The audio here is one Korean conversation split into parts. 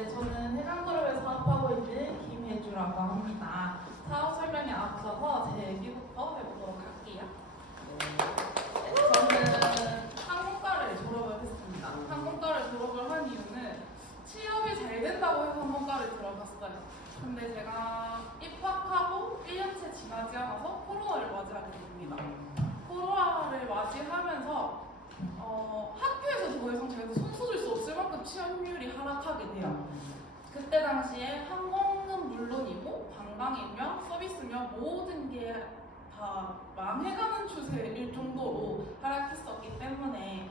네, 저는 해상그룹에 사업하고 있는 김혜주라고 합니다. 사업 설명에 앞서서 제 얘기부터 해보도록 할게요. 네, 저는 항공과를 졸업을 했습니다. 항공과를 졸업을 한 이유는 취업이 잘 된다고 해서 항공과를 들어갔어요. 근데 제가 입학하고 1년째 지나지 않아서 코로나를 맞이하게 됩니다. 코로나를 맞이하면서 학교에서 더 이상 저희한테 손 줄 수 없을 만큼 취업률이 하락하게 돼요. 그때 당시에 항공은 물론이고 관광이며 서비스며 모든 게 다 망해가는 추세일 정도로 하락했었기 때문에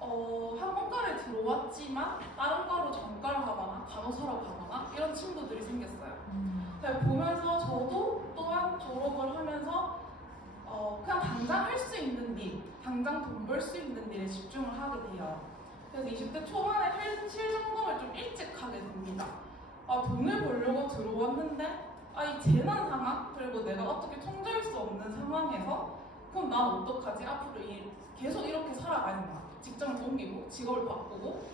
항공과를 들어왔지만 다른 과로 전과를 하거나 간호사로 가거나 이런 친구들이 생겼어요. 보면서 저도 또한 졸업을 하면서 그냥 당장 할 수 있는 일, 당장 돈 벌 수 있는 일에 집중을 하게 돼요. 그래서 20대 초반에 실전공을 좀 일찍 하게 됩니다. 돈을 벌려고 들어왔는데 이 재난 상황, 그리고 내가 어떻게 통제할 수 없는 상황에서 그럼 난 어떡하지? 앞으로 계속 이렇게 살아가는 거야. 직장을 옮기고 직업을 바꾸고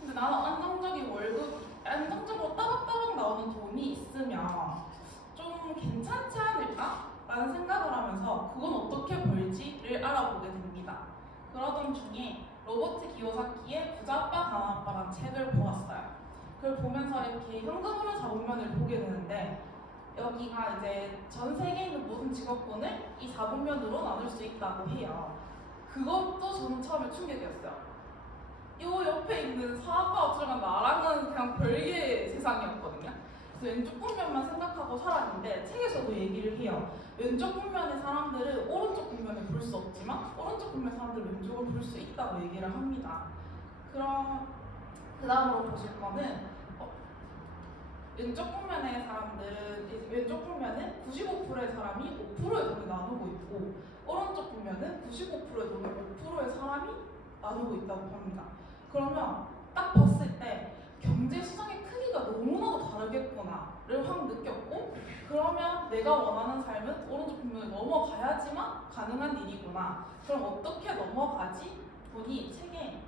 근데 나는 안정적인 월급, 안정적으로 따박따박 나오는 돈이 있으면 좀 괜찮지 않을까? 라는 생각을 하면서 그건 어떻게 벌지를 알아보게 됩니다. 그러던 중에 로버트 기요사키의 부자 아빠 가난 아빠라는 책을 보았어요. 그걸 보면서 이렇게 현금으로 잡으면을 보게 되는데 여기가 이제 전 세계에 있는 모든 직업군을 이 4분면으로 나눌 수 있다고 해요. 그것도 저는 처음에 충격이었어요. 요 옆에 있는 사업가가 들어간 나랑은 그냥 별개의 세상이었거든요. 그래서 왼쪽 분면만 생각하고 살았는데 책에서도 얘기를 해요. 왼쪽 분면의 사람들은 오른쪽 분면을 볼 수 없지만 오른쪽 분면 사람들은 왼쪽을 볼 수 있다고 얘기를 합니다. 그럼 그 다음으로 보실 거는 왼쪽 분면의 사람들은 왼쪽 분면은 95%의 사람이 5%의 돈을 나누고 있고 오른쪽 분면은 95%의 돈을 5%의 사람이 나누고 있다고 합니다. 그러면 딱 봤을 때 경제 시장의 크기가 너무나도 다르겠구나를 확 느꼈고 그러면 내가 원하는 삶은 오른쪽 분면을 넘어가야지만 가능한 일이구나. 그럼 어떻게 넘어가지? 보니 책에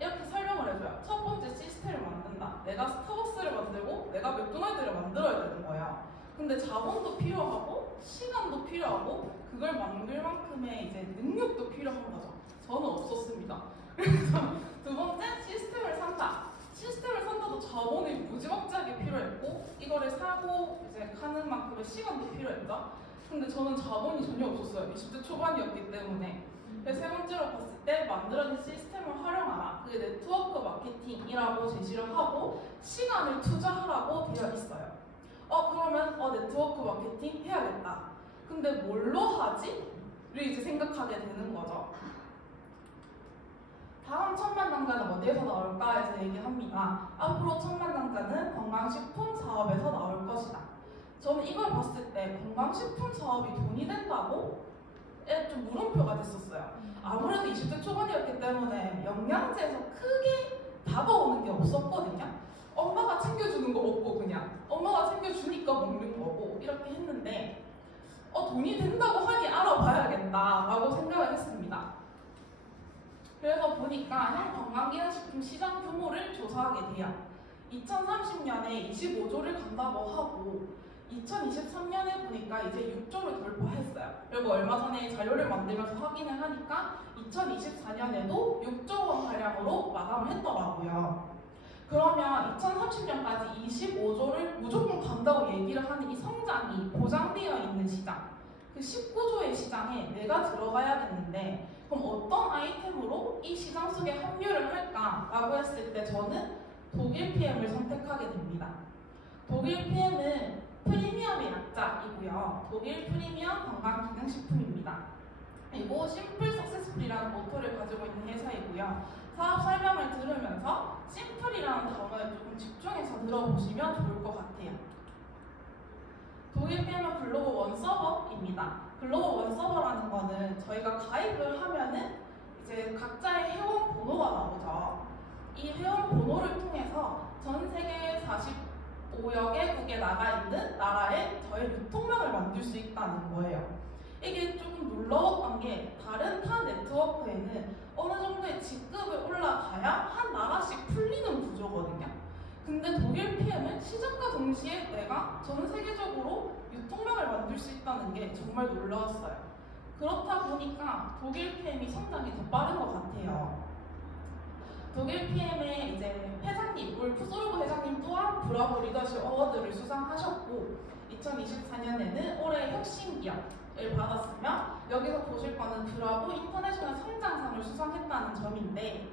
이렇게 설명을 해줘요. 첫 번째 시스템을 만든다. 내가 스타벅스를 만들고 내가 맥도날드를 만들어야 되는 거야. 근데 자본도 필요하고 시간도 필요하고 그걸 만들 만큼의 이제 능력도 필요한 거죠. 저는 없었습니다. 그래서 두 번째 시스템을 산다. 시스템을 산다도 자본이 무지막지하게 필요했고 이거를 사고 이제 하는 만큼의 시간도 필요했죠. 근데 저는 자본이 전혀 없었어요. 20대 초반이었기 때문에. 세 번째로 봤을 때 만들어진 시스템을 활용하라. 그게 네트워크 마케팅이라고 제시를 하고 시간을 투자하라고 되어 있어요. 그러면 네트워크 마케팅 해야겠다. 근데 뭘로 하지? 를 이제 생각하게 되는 거죠. 다음 천만당자는 어디에서 나올까 해서 얘기합니다. 앞으로 천만당자는 건강식품 사업에서 나올 것이다. 저는 이걸 봤을 때 건강식품 사업이 돈이 된다고 좀 물음표가 됐었어요. 아무래도 20대 초반이었기 때문에 영양제에서 크게 다가오는 게 없었거든요. 엄마가 챙겨주는 거 먹고 그냥 엄마가 챙겨주니까 먹는 거고 이렇게 했는데 돈이 된다고 하니 알아봐야겠다라고 생각을 했습니다. 그래서 보니까 한 건강기능식품 시장 규모를 조사하게 돼요. 2030년에 25조를 간다고 하고 2023년에 보니까 이제 6조를 돌파했어요. 그리고 얼마 전에 자료를 만들면서 확인을 하니까 2024년에도 6조 원 가량으로 마감을 했더라고요. 그러면 2030년까지 25조를 무조건 간다고 얘기를 하는 이 성장이 보장되어 있는 시장, 그 19조의 시장에 내가 들어가야겠는데 그럼 어떤 아이템으로 이 시장 속에 합류를 할까라고 했을 때 저는 독일 PM을 선택하게 됩니다. 독일 PM은 프리미엄의 약자이고요. 독일 프리미엄 건강기능식품입니다. 그리고 심플 석세스풀이라는 모토를 가지고 있는 회사이고요. 사업 설명을 들으면서 심플이라는 단어에 조금 집중해서 들어보시면 좋을 것 같아요. 독일 PM은 글로벌 원서버입니다. 글로벌 원서버라는 거는 저희가 가입을 하면은 이제 각자의 회원 번호가 나오죠. 이 회원 번호를 통해서 전 세계 45여 개국에 나가 있는 나라에 저의 유통망을 만들 수 있다는 거예요. 이게 조금 놀라웠던 게 다른 타 네트워크에는 어느 정도의 직급을 올라가야 한 나라씩 풀리는 구조거든요. 근데 시작과 동시에 내가 전 세계적으로 유통량을 만들 수 있다는 게 정말 놀라웠어요. 그렇다 보니까 독일 PM이 성장이 더 빠른 것 같아요. 독일 PM의 이제 회장님, 울프소르그 회장님 또한 브라보 리더십 어워드를 수상하셨고 2024년에는 올해 혁신기업을 받았으며 여기서 보실 거는 브라보 인터내셔널 성장상을 수상했다는 점인데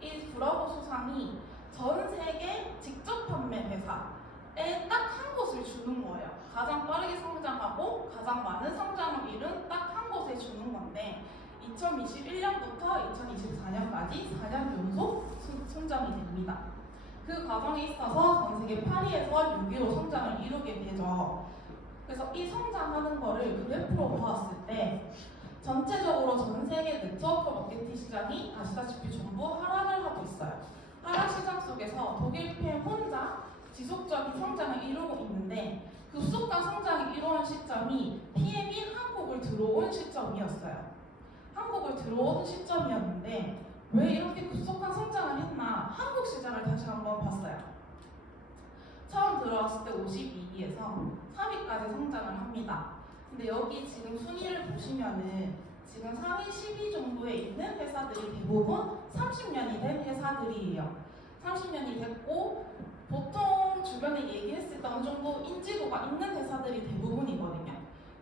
이 브라보 수상이 전 세계 직접 판매 회사에 딱 한 곳을 주는 거예요. 가장 빠르게 성장하고 가장 많은 성장을 이룬 딱 한 곳에 주는 건데 2021년부터 2024년까지 4년 연속 성장이 됩니다. 그 과정에 있어서 전 세계 8위에서 6위로 성장을 이루게 되죠. 그래서 이 성장하는 거를 그래프로 보았을 때 전체적으로 전 세계 네트워크 마케팅 시장이 아시다시피 전부 하락을 하고 있어요. 하락 시장 속에서 독일 PM 혼자 지속적인 성장을 이루고 있는데 급속한 성장이 이루어진 시점이 PM이 한국을 들어온 시점이었어요. 한국을 들어오는 시점이었는데 왜 이렇게 급속한 성장을 했나 한국 시장을 다시 한번 봤어요. 처음 들어왔을 때 52위에서 3위까지 성장을 합니다. 근데 여기 지금 순위를 보시면은 지금 상위 10위 정도에 있는 회사들이 대부분 30년이 된 회사들이에요. 30년이 됐고 보통 주변에 얘기했을 때 어느 정도 인지도가 있는 회사들이 대부분이거든요.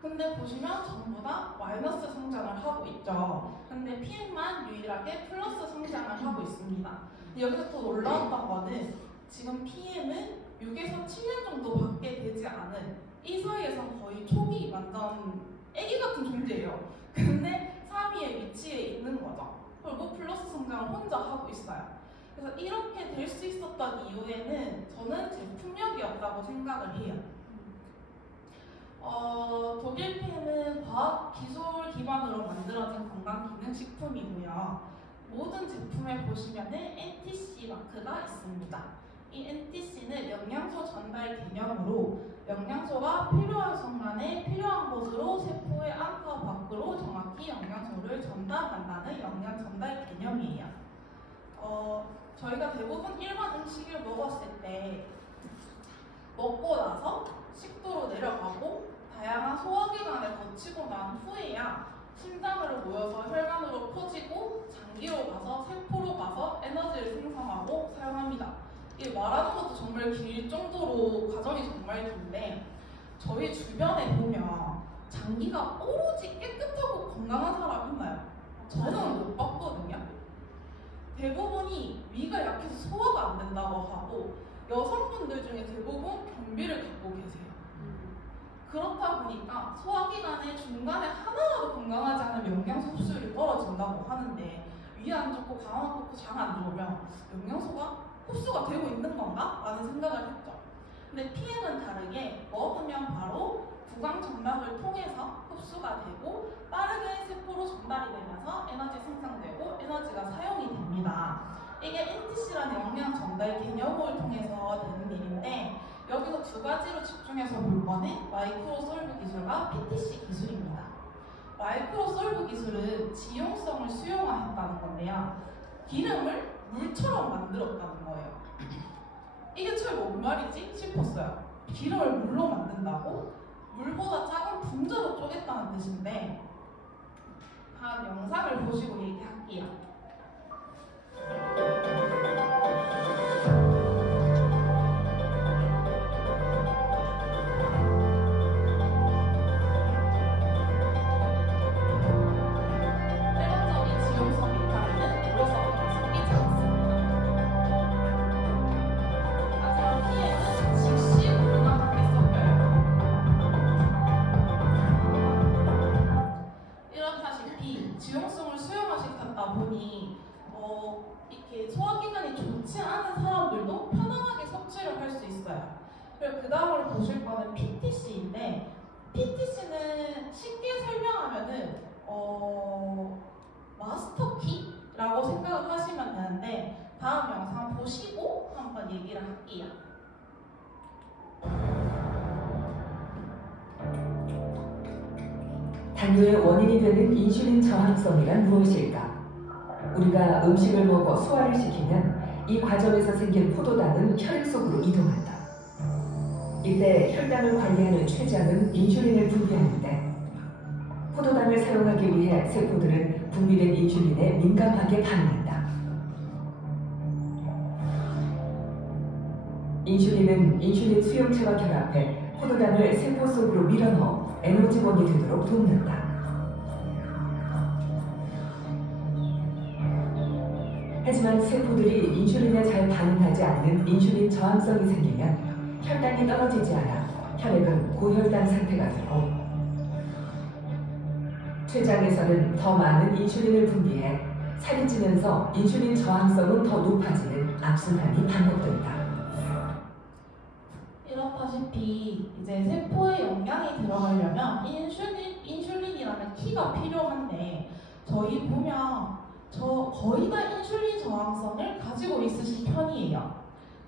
근데 보시면 전부 다 마이너스 성장을 하고 있죠. 근데 PM만 유일하게 플러스 성장을 하고 있습니다. 여기서 또 놀라웠던 거는 지금 PM은 6에서 7년 정도밖에 되지 않은 이 사이에서 거의 초기 완전 애기 같은 존재예요. 근데 3위에 위치해 있는 거죠. 그리고 플러스 성장을 혼자 하고 있어요. 그래서 이렇게 될 수 있었던 이유에는 저는 제품력이었다고 생각을 해요. 독일 PM은 과학 기술 기반으로 만들어진 건강기능식품이고요. 모든 제품에 보시면은 NTC 마크가 있습니다. 이 NTC는 영양소 전달 개념으로 영양소가 필요한 순간에 필요한 곳으로 세포의 안과 밖으로 정확히 영양소를 전달한다는 영양 전달 개념이에요. 저희가 대부분 일반 음식을 먹었을 때 먹고 나서 식도로 내려가고 다양한 소화기관을 거치고 난 후에야 심장으로 모여서 혈관으로 퍼지고 장기로 가서 세포로 가서 에너지를 생성하고 사용합니다. 이 말하는 것도 정말 길 정도로 과정이 정말 긴데 저희 주변에 보면 장기가 오로지 깨끗하고 건강한 사람 있나요? 저는 못 봤거든요. 대부분이 위가 약해서 소화가 안 된다고 하고 여성분들 중에 대부분 변비를 갖고 계세요. 그렇다 보니까 소화기관의 중간에 하나라도 건강하지 않으면 영양소 흡수율이 떨어진다고 하는데 위 안 좋고 간 안 좋고 장 안 좋으면 영양소가 흡수가 되고 있는 건가? 라는 생각을 했죠. 근데 PM은 다르게 먹으면 바로 구강 정막을 통해서 흡수가 되고 빠르게 세포로 전달이 되면서 에너지 생성되고 에너지가 사용이 됩니다. 이게 NTC라는 영양 전달 개념을 통해서 되는 일인데 여기서 두 가지로 집중해서 볼 거는 마이크로 솔브 기술과 PTC 기술입니다. 마이크로 솔브 기술은 지용성을 수용화했다는 건데요. 기름을 물처럼 만들었다는 거예요. 이게 참 뭔 말이지? 싶었어요. 기름을 물로 만든다고? 물보다 작은 분자로 쪼갰다는 뜻인데 한 영상을 보시고 얘기할게요. 지용성을 수용화시켰다 보니 이렇게 소화기관이 좋지 않은 사람들도 편안하게 섭취를 할 수 있어요. 그리고 그 다음으로 보실 거는 PTC인데 PTC는 쉽게 설명하면은 마스터키라고 생각을 하시면 되는데 다음 영상 보시고 한번 얘기를 할게요. 당뇨의 원인이 되는 인슐린 저항성이란 무엇일까? 우리가 음식을 먹어 소화를 시키면 이 과정에서 생긴 포도당은 혈액 속으로 이동한다. 이때 혈당을 관리하는 췌장은 인슐린을 분비하는데 포도당을 사용하기 위해 세포들은 분비된 인슐린에 민감하게 반응한다. 인슐린은 인슐린 수용체와 결합해 포도당을 세포 속으로 밀어넣어 에너지원이 되도록 돕는다. 하지만 세포들이 인슐린에 잘 반응하지 않는 인슐린 저항성이 생기면 혈당이 떨어지지 않아 혈액은 고혈당 상태가 되고 췌장에서는 더 많은 인슐린을 분비해 살이 찌면서 인슐린 저항성은 더 높아지는 악순환이 반복된다. 이렇다시피 이제 세포에 영양이 들어가려면 인슐린이라는 키가 필요한데 저희 보면 거의 다 인슐린 저항성을 가지고 있으신 편이에요.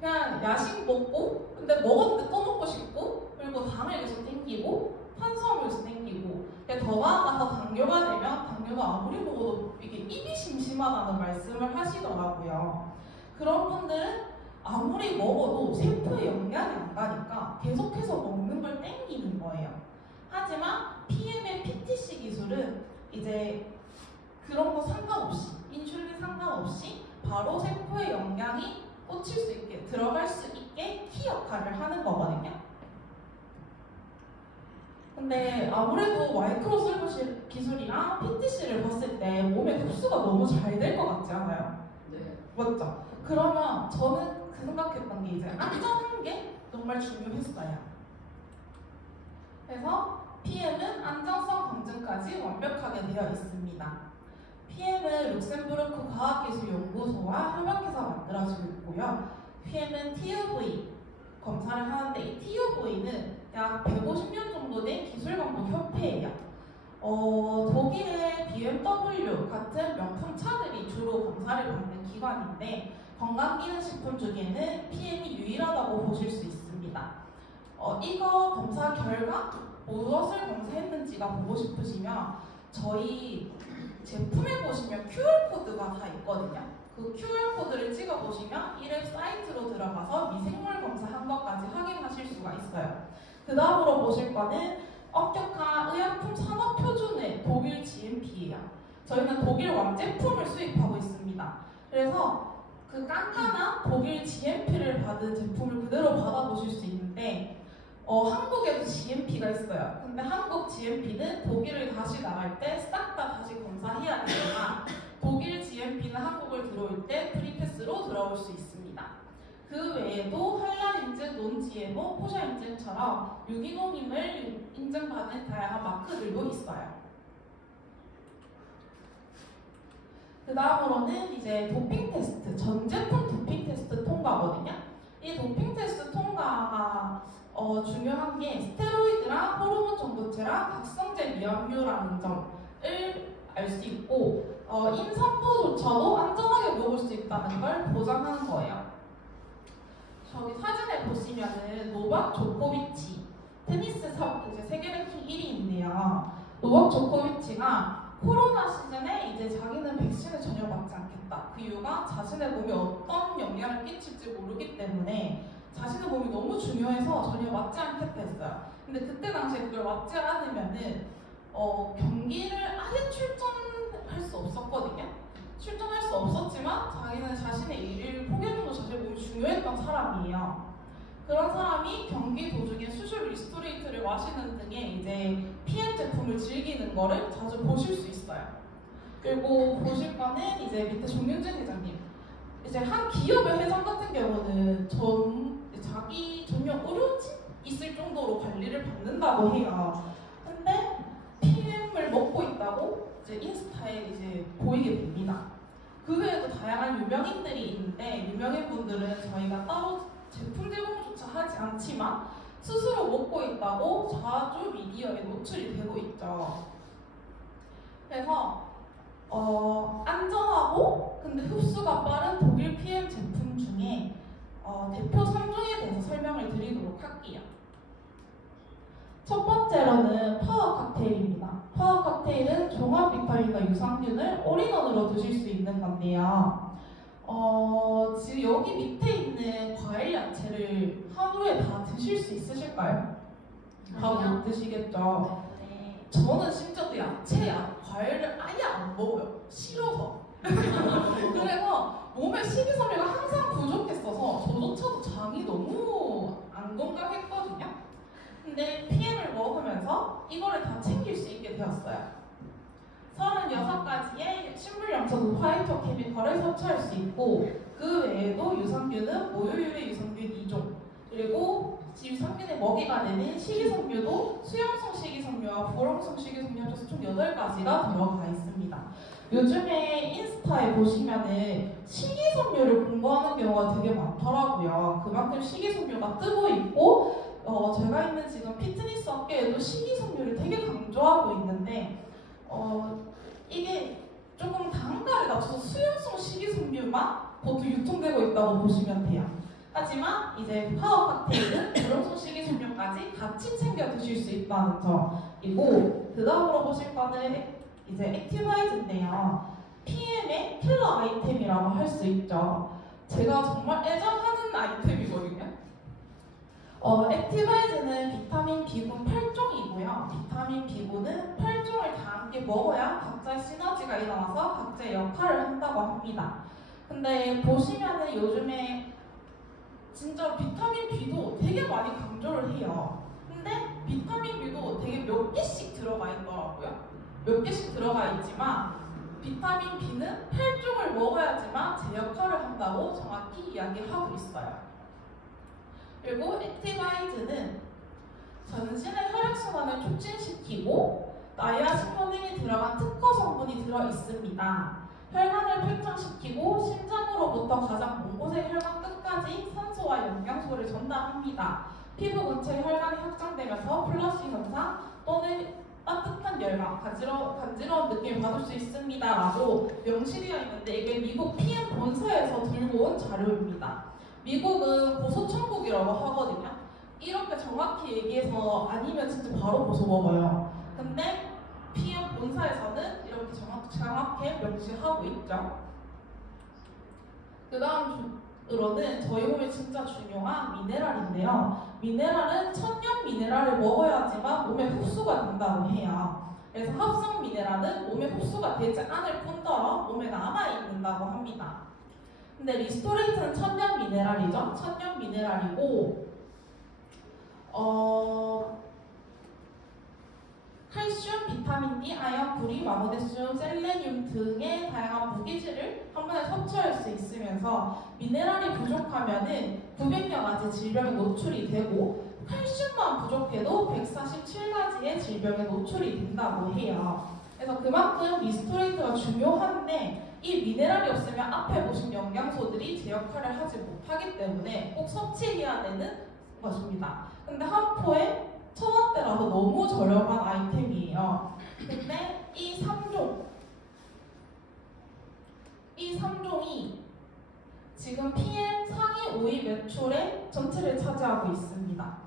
그냥 야식 먹고 근데 먹었는데 또 먹고 싶고 그리고 당을 계속 땡기고 탄수화물 계속 땡기고 더 나아가서 당뇨가 되면 당뇨가 아무리 먹어도 이게 입이 심심하다는 말씀을 하시더라고요. 그런 분들은 아무리 먹어도 세포에 영양이 안 가니까 계속해서 먹는 걸 땡기는 거예요. 하지만 PM의 PTC 기술은 이제 그런 거 상관없이 인슐린 상관없이 바로 세포에 영양이 꽂힐 수 있게 들어갈 수 있게 키 역할을 하는 거거든요. 근데 아무래도 마이크로 슬브 기술이랑 PTC를 봤을 때 몸에 흡수가 너무 잘 될 것 같지 않아요? 네. 맞죠? 그러면 저는 그 생각했던 게 이제 안전한 게 정말 중요했어요. 그래서 PM은 안전성 검증까지 완벽하게 되어 있습니다. PM은 룩셈부르크 과학기술연구소와 협약해서 만들어지고 있고요. PM은 TUV 검사를 하는데 이 TUV는 약 150년 정도 된 기술광고협회예요. 독일의 BMW 같은 명품 차들이 주로 검사를 받는 기관인데 건강기능식품 중에는 PM이 유일하다고 보실 수 있습니다. 이거 검사 결과 무엇을 검사했는지가 보고 싶으시면 저희 제품에 보시면 QR코드가 다 있거든요. 그 QR코드를 찍어보시면 이랩 사이트로 들어가서 미생물 검사한 것까지 확인하실 수가 있어요. 그 다음으로 보실 거는 엄격한 의약품 산업표준의 독일 GMP예요. 저희는 독일 완제품을 수입하고 있습니다. 그래서 그 깐깐한 독일 GMP를 받은 제품을 그대로 받아보실 수 있는데 한국에도 GMP가 있어요. 근데 한국 GMP는 독일을 다시 나갈 때 싹 다 다시 검사해야 되지만 독일 GMP는 한국을 들어올 때 프리패스로 들어올 수 있습니다. 그 외에도 한란 인증, 논GMO, 포샤 인증처럼 유기농임을 인증받은 다양한 마크들도 있어요. 그 다음으로는 이제 도핑 테스트, 전 제품 도핑 테스트 통과거든요. 이 도핑 테스트 통과가 중요한 게 스테로이드랑 호르몬 전도체랑 각성제 미함류라는 점을 알 수 있고 임산부조차도 안전하게 먹을 수 있다는 걸 보장하는 거예요. 저기 사진에 보시면은 노박 조코비치 테니스 이제 세계 랭킹 1위인데요. 노박 조코비치가 코로나 시즌에 이제 자기는 백신을 전혀 맞지 않겠다. 그 이유가 자신의 몸에 어떤 영향을 끼칠지 모르기 때문에 자신의 몸이 너무 중요해서 전혀 맞지 않겠다 했어요. 근데 그때 당시에 그걸 맞지 않으면은 경기를 아예 출전할 수 없었거든요. 출전할 수 없었지만 자기는 자신의 일을 포기하는 거 자신의 몸이 중요했던 사람이에요. 그런 사람이 경기 도중에 수술 리스토레이트를 마시는 등의 이제 PM 제품을 즐기는 거를 자주 보실 수 있어요. 그리고 보실 거는 이제 밑에 정윤진 회장님. 이제 한 기업의 회장 같은 경우는 자기 전용 의료진 있을 정도로 관리를 받는다고 해요. 근데 PM을 먹고 있다고 이제 인스타에 이제 보이게 됩니다. 그 외에도 다양한 유명인들이 있는데 유명인분들은 저희가 따로 제품 제공조차 하지 않지만 스스로 먹고 있다고 자주 미디어에 노출이 되고 있죠. 그래서 안전하고 근데 흡수가 빠른 독일 PM 제품 중에 대표 3종에 대해서 설명을 드리도록 할게요. 첫 번째로는 파워 칵테일입니다. 파워 칵테일은 종합 비타민과 유산균을 올인원으로 드실 수 있는 건데요. 지금 여기 밑에 있는 과일 야채를 하루에 다 드실 수 있으실까요? 다 못 드시겠죠? 네. 저는 심지어 또 과일을 아예 안 먹어요. 싫어서. 그래서 몸에 식이섬유가 항상 부족했어서 저조차도 장이 너무 안 건강했거든요. 근데 PM을 먹으면서 이거를 다 챙길 수 있게 되었어요. 36가지의 식물염소도 파이토케미컬을 섭취할 수 있고 그 외에도 유산균은 모유유의 유산균 2종 그리고 유산균의 먹이가 되는 식이섬유도 수용성 식이섬유와 불용성 식이섬유 합쳐서 총 8가지가 들어가 있습니다. 요즘에 인스타에 보시면은 식이섬유를 공부하는 경우가 되게 많더라고요. 그만큼 식이섬유가 뜨고 있고 제가 있는 지금 피트니스 업계에도 식이섬유를 되게 강조하고 있는데 이게 조금 단가를 낮춰서 수용성 식이섬유만 보통 유통되고 있다고 보시면 돼요. 하지만 이제 파워 칵테일은 불용성 식이섬유까지 같이 챙겨 드실 수 있다는 점이고 그 다음으로 보실 거는 이제 액티바이즈인데요. PM의 킬러 아이템이라고 할 수 있죠. 제가 정말 애정하는 아이템이거든요. 액티바이즈는 비타민 B군 8종이고요. 비타민 B군은 8종을 다 함께 먹어야 각자의 시너지가 일어나서 각자의 역할을 한다고 합니다. 근데 보시면은 요즘에 진짜 비타민 B도 되게 많이 강조를 해요. 근데 비타민 B도 되게 몇 개씩 들어가 있더라고요. 몇 개씩 들어가 있지만 비타민 B는 8종을 먹어야지만 제 역할을 한다고 정확히 이야기하고 있어요. 그리고 액티바이즈는 전신의 혈액순환을 촉진시키고 나이아신몬 등이 들어간 특허 성분이 들어있습니다. 혈관을 팽창시키고 심장으로부터 가장 먼 곳의 혈관 끝까지 산소와 영양소를 전달합니다. 피부 근처의 혈관이 확장되면서 플러시 현상 또는 따뜻한 열감, 간지러운 느낌을 받을 수 있습니다. 라고 명시되어 있는데 이게 미국 PM 본사에서 들고 온 자료입니다. 미국은 보소 천국이라고 하거든요. 이렇게 정확히 얘기해서 아니면 진짜 바로 보소 먹어요. 근데 PM 본사에서는 이렇게 정확하게 명시하고 있죠. 그 다음으로는 저희 몸에 진짜 중요한 미네랄인데요. 미네랄은 천연 미네랄을 먹어야지만 몸에 흡수가 된다고 해요. 그래서 합성 미네랄은 몸에 흡수가 되지 않을 뿐더러 몸에 남아있는다고 합니다. 근데 리스토레이트는 천연 미네랄이죠. 천연 미네랄이고 칼슘, 비타민 D, 아연, 구리, 마그네슘, 셀레늄 등의 다양한 무기질을 한 번에 섭취할 수 있으면서 미네랄이 부족하면은 900여 가지 질병에 노출이 되고 칼슘만 부족해도 147가지의 질병에 노출이 된다고 해요. 그래서 그만큼 리스토레이트가 중요한데 이 미네랄이 없으면 앞에 보신 영양소들이 제 역할을 하지 못하기 때문에 꼭 섭취해야 되는 것입니다. 근데 한 포에 1000원대라서 너무 저렴한 아이템이에요. 근데 이 3종이 지금 PM 상위 5위 매출의 전체를 차지하고 있습니다.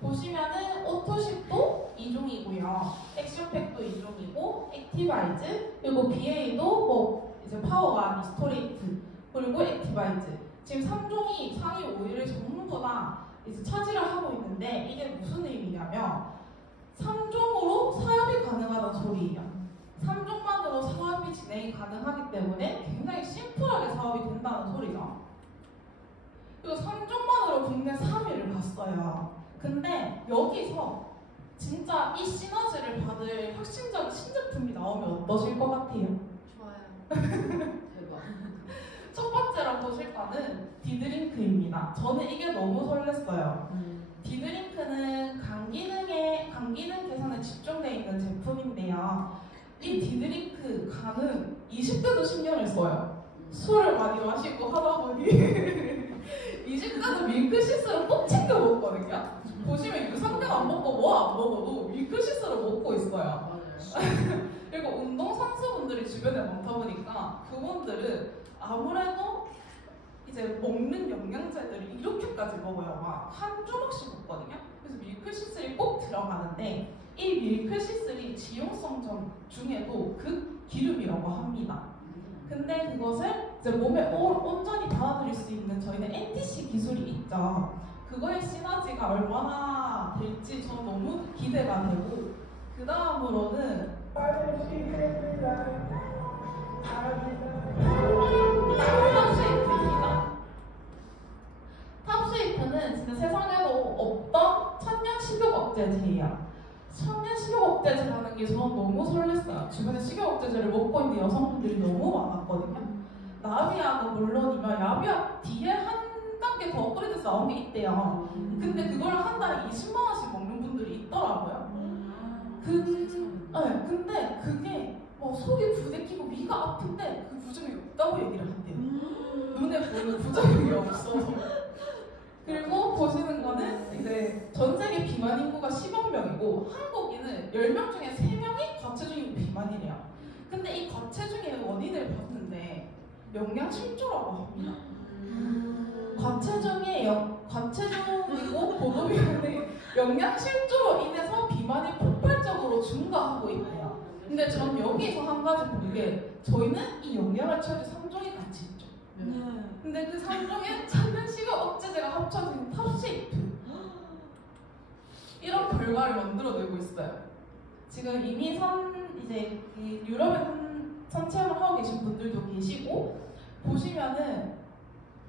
보시면은 오토십도 2종이고요. 액션팩도 2종이고 액티바이즈 그리고 BA도 이제 파워가 리스토레이트 그리고 액티바이즈 지금 3종이 상위 5위를 전부 다 이제 차지를 하고 있는데 이게 무슨 의미냐면 3종으로 사업이 가능하다는 소리예요. 3종만으로 사업이 진행이 가능하기 때문에 굉장히 심플하게 사업이 된다는 소리죠. 그리고 3종만으로 국내 3위를 갔어요. 근데 여기서 진짜 이 시너지를 받을 혁신적인 신제품이 나오면 어떠실 것 같아요? 좋아요. 대박. 첫 번째로 보실 거는 디드링크입니다. 저는 이게 너무 설렜어요. 디드링크는 간 기능 개선에 집중되어 있는 제품인데요. 이 디드링크 간은 20대도 신경을 써요. 술을 많이 마시고 하다 보니 20대도 밀크시스를 꼭 챙겨 먹거든요. 보시면 유산균 안 먹고 뭐 안 먹어도 밀크시스를 먹고 있어요. 그리고 운동선수분들이 주변에 많다 보니까 그분들은 아무래도 이제 먹는 영양제들을 이렇게까지 먹어요. 막 한 조각씩 먹거든요. 그래서 밀크시슬이 꼭 들어가는데 이 밀크시슬이 지용성 중에도 극기름이라고 합니다. 근데 그것을 이제 몸에 온전히 받아들일 수 있는 저희는 NTC 기술이 있죠. 그거의 시너지가 얼마나 될지 저는 너무 기대가 되고, 그 다음으로는 탑쉐이프입니다. 탑쉐이프는 진짜 세상에도 없던 천연 식욕 억제제예요. 천연 식욕 억제제라는 게 저는 너무 설렜어요. 주변에 식욕 억제제를 먹고 있는 여성분들이 너무 많았거든요. 나비약은 물론이면 야비약 뒤에 한 단계 더 업그레이드해서 나온 게 있대요. 근데 그걸 한 달에 20만 원씩 먹는 분들이 있더라고요. 근데 그게 속이 부대끼고 위가 아픈데 그 부작용이 없다고 얘기를 한대요. 눈에 보이는 부작용이 없어서. 그리고 보시는 거는 이제 전 세계 비만 인구가 10억 명이고 한국인은 10명 중에 3명이 과체중이고 비만이래요. 근데 이 과체중의 원인을 봤는데 영양 실조라고 합니다. 과체중이고 고도비만의 영양 실조로 인해서 비만이 폭발적으로 증가하고 있대요. 근데 전 여기서 한 가지 본 게 저희는 이 영양을 채워줄 3종이 같이 있죠. 근데 그 3종에 천연 식욕 억제제가 합쳐진 탑쉐이프 이런 결과를 만들어내고 있어요. 지금 이미 이제 유럽에 선체험을 하고 계신 분들도 계시고 보시면은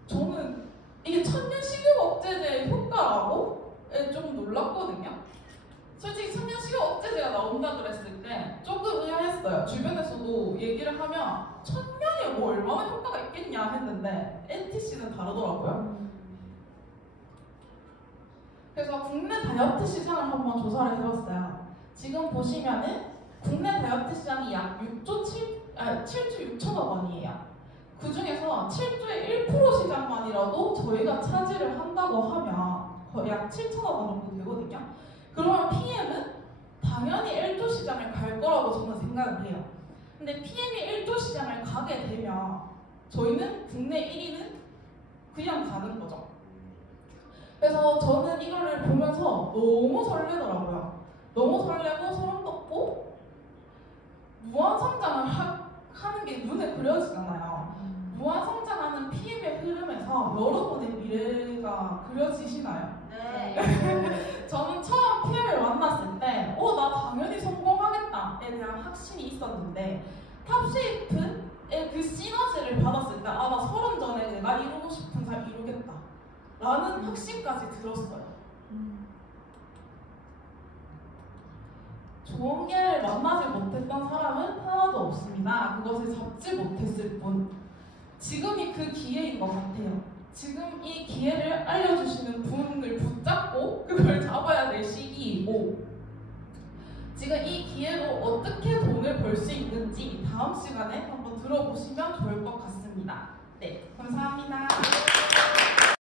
저는 이게 천연 식욕 억제제의 효과라고 좀 놀랐거든요. 솔직히 천연 식욕 억제제가 나온다 그랬을 때 조금 의아했어요. 주변에서도 얘기를 하면 천연이 뭐 얼마나 효과가 있겠냐 했는데 NTC는 다르더라고요. 그래서 국내 다이어트 시장을 한번 조사를 해봤어요. 지금 보시면은 국내 다이어트 시장이 약 7조 6천억 원이에요. 그 중에서 7조의 1% 시장만이라도 저희가 차지를 한다고 하면 거의 약 7천억 원 정도 되거든요. 그러면 PM은 당연히 1조 시장을 갈 거라고 저는 생각을 해요. 근데 PM이 1조 시장을 가게 되면 저희는 국내 1위는 그냥 가는 거죠. 그래서 저는 이거를 보면서 너무 설레더라고요. 너무 설레고 소름 돋고 무한성장을 하는 게 눈에 그려지잖아요. 무한성장하는 PM의 흐름에서 여러분의 미래가 그려지시나요? 네. 저는 처음 PM을 만났을 때 나 당연히 성공하겠다에 대한 확신이 있었는데 탑쉐이프의 그 시너지를 받았을 때 나 30 전에 내가 이루고 싶은 삶 이루겠다 라는 확신까지 들었어요. 좋은 기회를 만나지 못했던 사람은 하나도 없습니다. 그것을 잡지 못했을 뿐. 지금이 그 기회인 것 같아요. 지금 이 기회를 알려주시는 분을 붙잡고 그걸 잡아야 될 시기이고, 지금 이 기회로 어떻게 돈을 벌 수 있는지 다음 시간에 한번 들어보시면 좋을 것 같습니다. 네, 감사합니다.